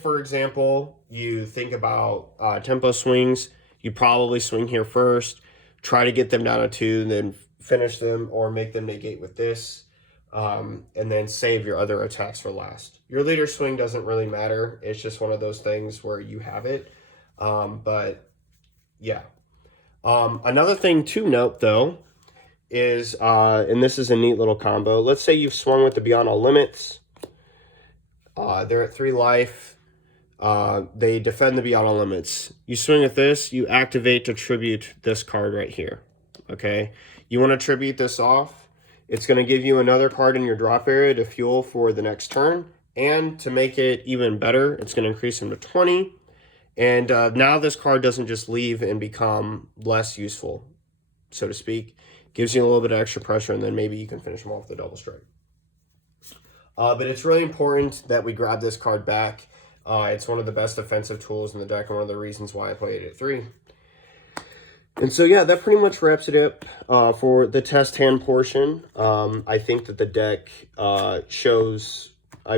for example you think about tempo swings, you probably swing here first, try to get them down to 2, then finish them or make them negate with this, and then save your other attacks for last. Your leader swing doesn't really matter. It's just one of those things where you have it. But yeah. Another thing to note though is, and this is a neat little combo. Let's say you've swung with the Beyond All Limits. They're at 3 life. They defend the Beyond All Limits. You swing with this, you activate to tribute this card right here. Okay? You want to tribute this off. It's going to give you another card in your drop area to fuel for the next turn. And to make it even better, it's going to increase them to 20. And now this card doesn't just leave and become less useful, so to speak. Gives you a little bit of extra pressure, and then maybe you can finish them off with a double strike. But it's really important that we grab this card back. It's one of the best defensive tools in the deck, and one of the reasons why I played it at 3. And so, yeah, that pretty much wraps it up for the test hand portion. I think that the deck I've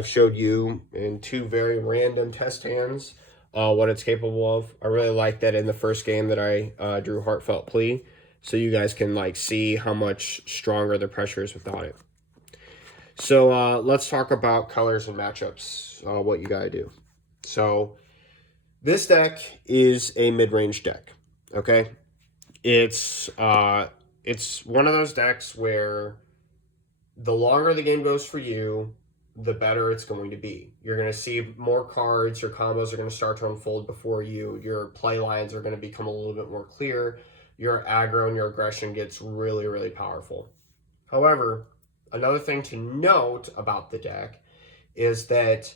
showed you in 2 very random test hands what it's capable of. I really like that in the first game that I drew Heartfelt Plea, so you guys can like see how much stronger the pressure is without it. So let's talk about colors and matchups, what you gotta do. So this deck is a mid-range deck, okay? It's one of those decks where the longer the game goes for you, the better it's going to be. You're going to see more cards, your combos are going to start to unfold before you, your play lines are going to become a little bit more clear, your aggro and your aggression gets really, really powerful. However, another thing to note about the deck is that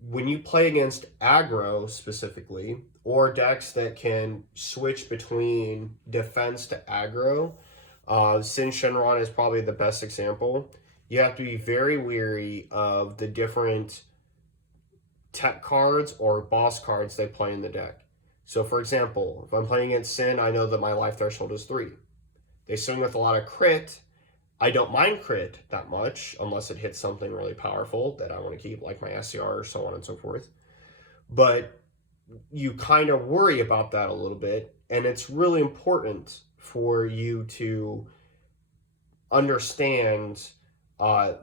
when you play against aggro specifically, or decks that can switch between defense to aggro, Sin Shenron is probably the best example. You have to be very wary of the different tech cards or boss cards they play in the deck. So for example, if I'm playing against Sin, I know that my life threshold is 3. They swing with a lot of crit. I don't mind crit that much unless it hits something really powerful that I want to keep, like my SCR or so on and so forth. But you kind of worry about that a little bit, and it's really important for you to understand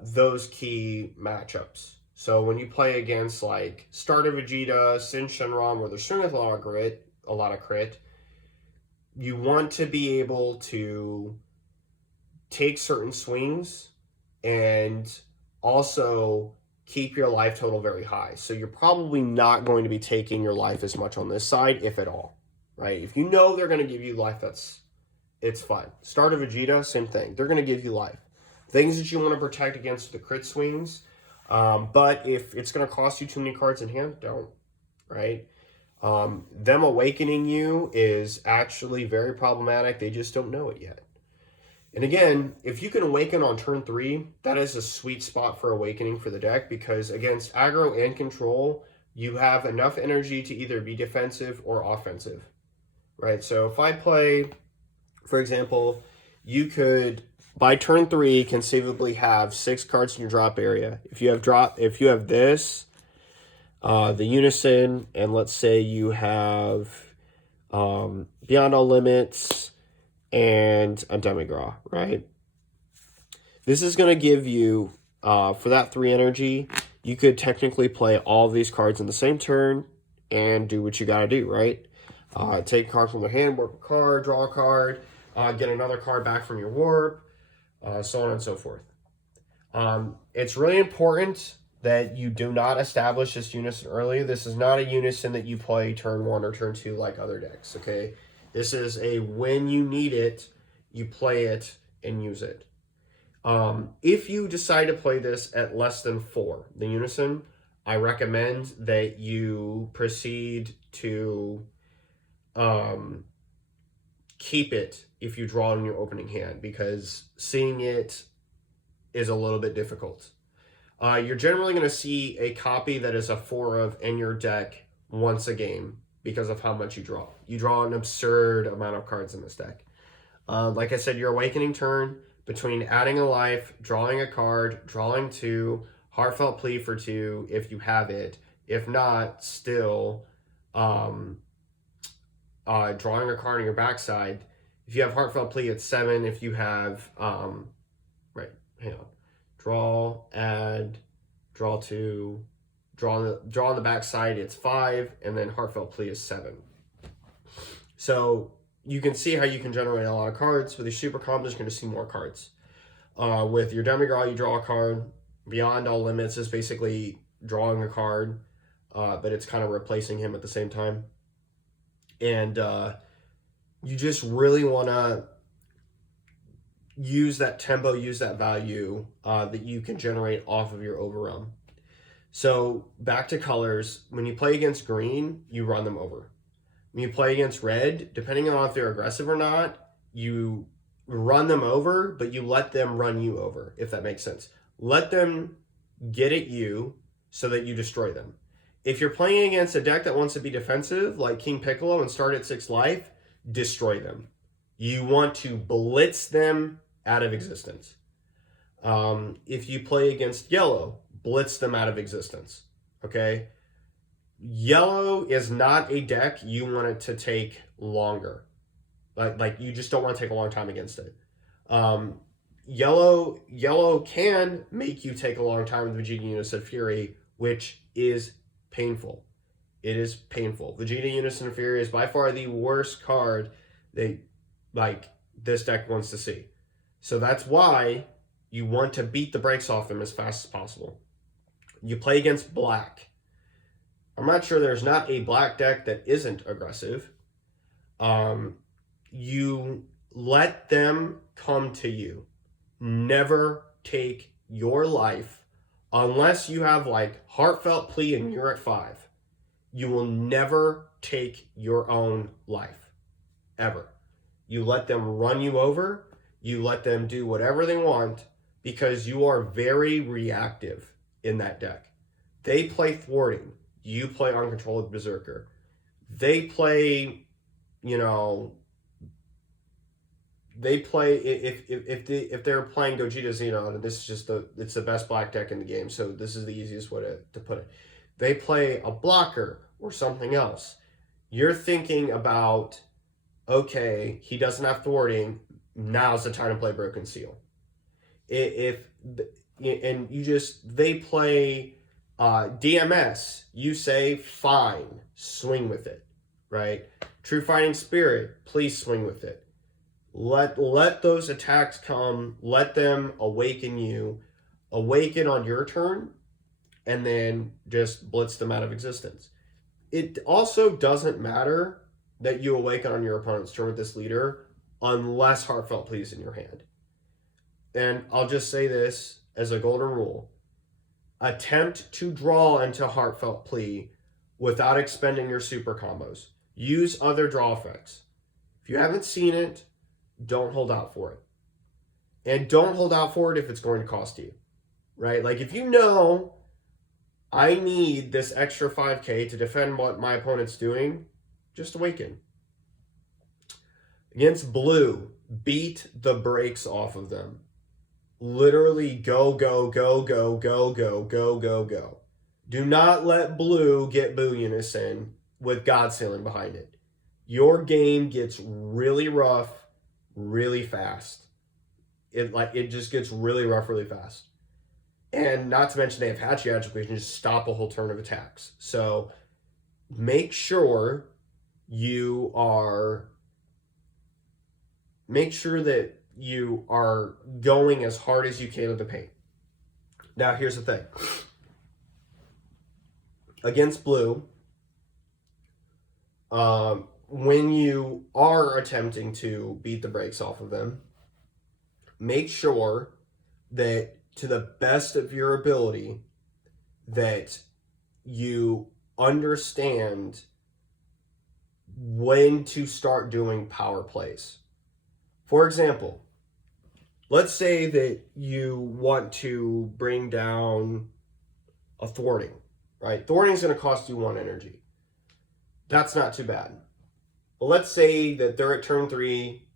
those key matchups. So when you play against like Starter Vegeta, Sin Shenron, where they're swinging with a lot of crit, you want to be able to take certain swings and also keep your life total very high. So you're probably not going to be taking your life as much on this side, if at all, right? If you know they're going to give you life, it's fine. Starter Vegeta, same thing. They're going to give you life. Things that you want to protect against the crit swings, but if it's going to cost you too many cards in hand, don't, right? Them awakening you is actually very problematic. They just don't know it yet. And again, if you can awaken on turn 3, that is a sweet spot for awakening for the deck, because against aggro and control, you have enough energy to either be defensive or offensive, right? So if I play, for example, you could by turn 3 conceivably have 6 cards in your drop area. If you have this, the Unison, and let's say you have Beyond All Limits and a Demigraw, right? This is going to give you, for that 3 energy, you could technically play all of these cards in the same turn and do what you got to do, right? Take a card from their hand, warp a card, draw a card, get another card back from your warp, so on and so forth. It's really important that you do not establish this unison early. This is not a unison that you play turn 1 or turn 2 like other decks, okay? This is a when you need it, you play it and use it. If you decide to play this at less than 4, the unison, I recommend that you proceed to keep it if you draw it in your opening hand, because seeing it is a little bit difficult. You're generally going to see a copy that is a 4 of in your deck once a game because of how much you draw. You draw an absurd amount of cards in this deck. Like I said, your awakening turn, between adding a life, drawing a card, drawing 2, heartfelt plea for 2 if you have it. If not, still drawing a card on your backside. If you have heartfelt plea, it's 7. If you have draw, add, draw 2, draw on the backside, it's 5, and then heartfelt plea is 7. So you can see how you can generate a lot of cards. With your super combos, you're going to see more cards. With your Demigraw, you draw a card. Beyond All Limits is basically drawing a card, but it's kind of replacing him at the same time. And you just really want to use that tempo, use that value that you can generate off of your overwhelm. So back to colors, when you play against green, you run them over. When you play against red, depending on if they're aggressive or not, you run them over, but you let them run you over, if that makes sense. Let them get at you so that you destroy them. If you're playing against a deck that wants to be defensive, like King Piccolo and start at 6 life, destroy them. You want to blitz them out of existence. If you play against yellow, blitz them out of existence. Okay? Yellow is not a deck you want it to take longer. Like you just don't want to take a long time against it. Yellow can make you take a long time with Vegeta Unison Fury, which is painful. It is painful. Vegeta Unison Fury is by far the worst card that this deck wants to see. So that's why you want to beat the brakes off them as fast as possible. You play against black. I'm not sure there's not a black deck that isn't aggressive. You let them come to you. Never take your life unless you have heartfelt plea and you're at 5. You will never take your own life, ever. You let them run you over. You let them do whatever they want because you are very reactive in that deck. They play thwarting. You play uncontrolled berserker. They play, if they're playing Gogeta Xenon, and this is just it's the best black deck in the game, so this is the easiest way to put it. They play a blocker or something else. You're thinking about, okay, he doesn't have thwarting. Now's the time to play Broken Seal. They play DMS. You say, fine, swing with it, right? True Fighting Spirit, please swing with it. Let those attacks come. Let them awaken you. Awaken on your turn, and then just blitz them out of existence. It also doesn't matter that you awaken on your opponent's turn with this leader unless Heartfelt Plea is in your hand. And I'll just say this as a golden rule. Attempt to draw into Heartfelt Plea without expending your super combos. Use other draw effects. If you haven't seen it, don't hold out for it. And don't hold out for it if it's going to cost you, right? Like if you know I need this extra 5K to defend what my opponent's doing, just awaken. Against blue, beat the brakes off of them. Literally go, go, go, go, go, go, go, go, go. Do not let blue get Boo Unison with God Sealing behind it. Your game gets really rough really fast. It just gets really rough really fast. And not to mention they have Hatchy Edge, which can just stop a whole turn of attacks. So make sure you are that you are going as hard as you can in the paint. Now here's the thing. Against blue, when you are attempting to beat the brakes off of them, make sure that to the best of your ability that you understand when to start doing power plays. For example, let's say that you want to bring down a thwarting, right? Thwarting is going to cost you 1 energy. That's not too bad. But let's say that they're at turn 3,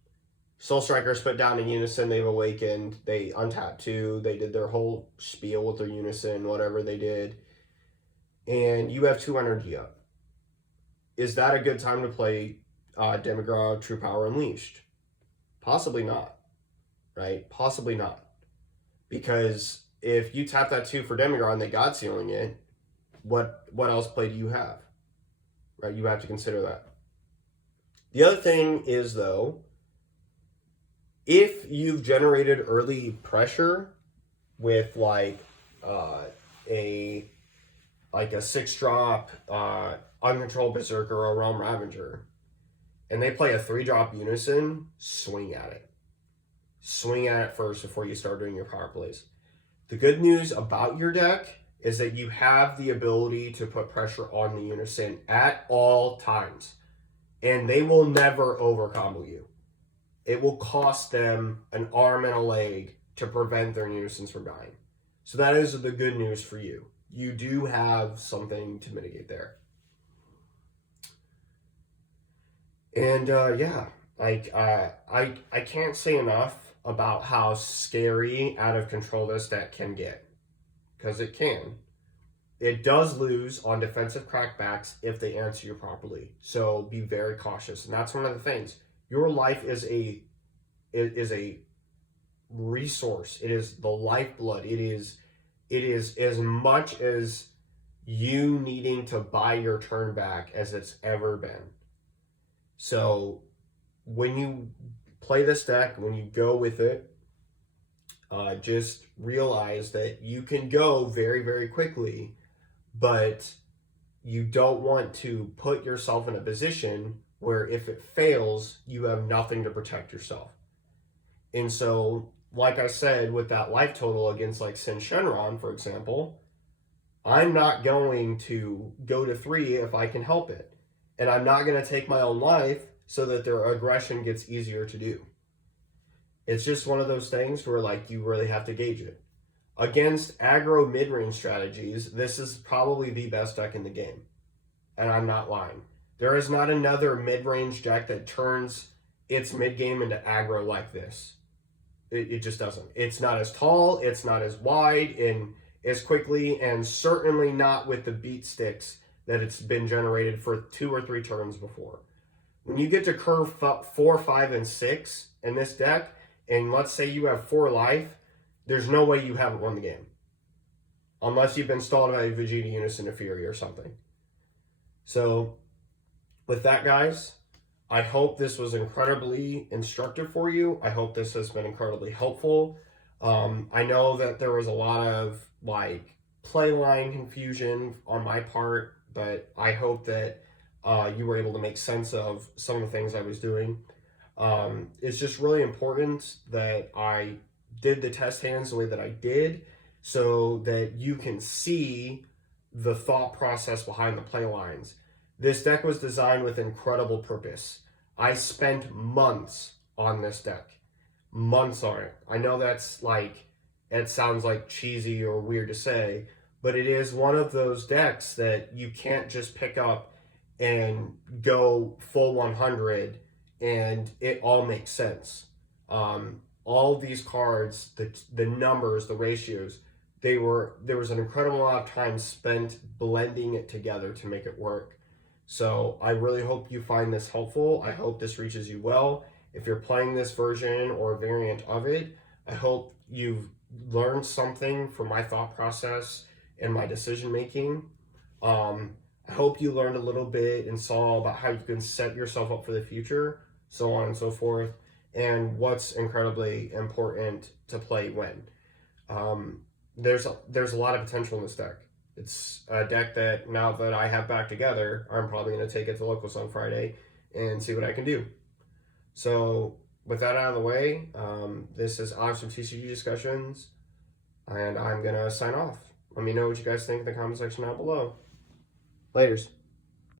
Soul Strikers put down in Unison, they've awakened, they untapped 2, they did their whole spiel with their Unison, whatever they did, and you have 2 energy up. Is that a good time to play Demigrog True Power Unleashed? Possibly not, right? Possibly not. Because if you tap that 2 for Demigrog and they God Sealing it, what else play do you have? Right? You have to consider that. The other thing is, though, if you've generated early pressure with like a 6-drop Uncontrolled Berserker or a Realm Ravager, and they play a 3-drop Unison, swing at it. Swing at it first before you start doing your power plays. The good news about your deck is that you have the ability to put pressure on the Unison at all times. And they will never overcombo you. It will cost them an arm and a leg to prevent their Unisons from dying. So that is the good news for you. You do have something to mitigate there. And I can't say enough about how scary out of control this deck can get. Because it can. It does lose on defensive crackbacks if they answer you properly. So be very cautious. And that's one of the things. Your life is a resource. It is the lifeblood. It is as much as you needing to buy your turn back as it's ever been. So when you play this deck, when you go with it, just realize that you can go very, very quickly, but you don't want to put yourself in a position where if it fails, you have nothing to protect yourself. And so, like I said, with that life total against like Sin Shenron, for example, I'm not going to go to 3 if I can help it. And I'm not going to take my own life so that their aggression gets easier to do. It's just one of those things where like you really have to gauge it. Against aggro mid-range strategies, this is probably the best deck in the game. And I'm not lying. There is not another mid-range deck that turns its mid-game into aggro like this. It just doesn't. It's not as tall, it's not as wide, and as quickly, and certainly not with the beat sticks that it's been generated for 2 or 3 turns before. When you get to curve 4, 5, and 6 in this deck, and let's say you have 4 life, there's no way you haven't won the game. Unless you've been stalled by Vegeta Unison of Fury or something. So, with that, guys, I hope this was incredibly instructive for you. I hope this has been incredibly helpful. I know that there was a lot of, like, play line confusion on my part, but I hope that you were able to make sense of some of the things I was doing. It's just really important that I did the test hands the way that I did so that you can see the thought process behind the play lines. This deck was designed with incredible purpose. I spent months on this deck. months on it. I know that's like, it sounds like cheesy or weird to say, but it is one of those decks that you can't just pick up and go full 100 and it all makes sense. All these cards, the numbers, the ratios, there was an incredible amount of time spent blending it together to make it work. So I really hope you find this helpful. I hope this reaches you well. If you're playing this version or a variant of it, I hope you've learned something from my thought process and my decision making. I hope you learned a little bit and saw about how you can set yourself up for the future, so on and so forth, and what's incredibly important to play when. There's a lot of potential in this deck. It's a deck that now that I have back together, I'm probably going to take it to Locals on Friday and see what I can do. So with that out of the way, this is Alex from TCG Discussions, and I'm going to sign off. Let me know what you guys think in the comment section down below. Laters.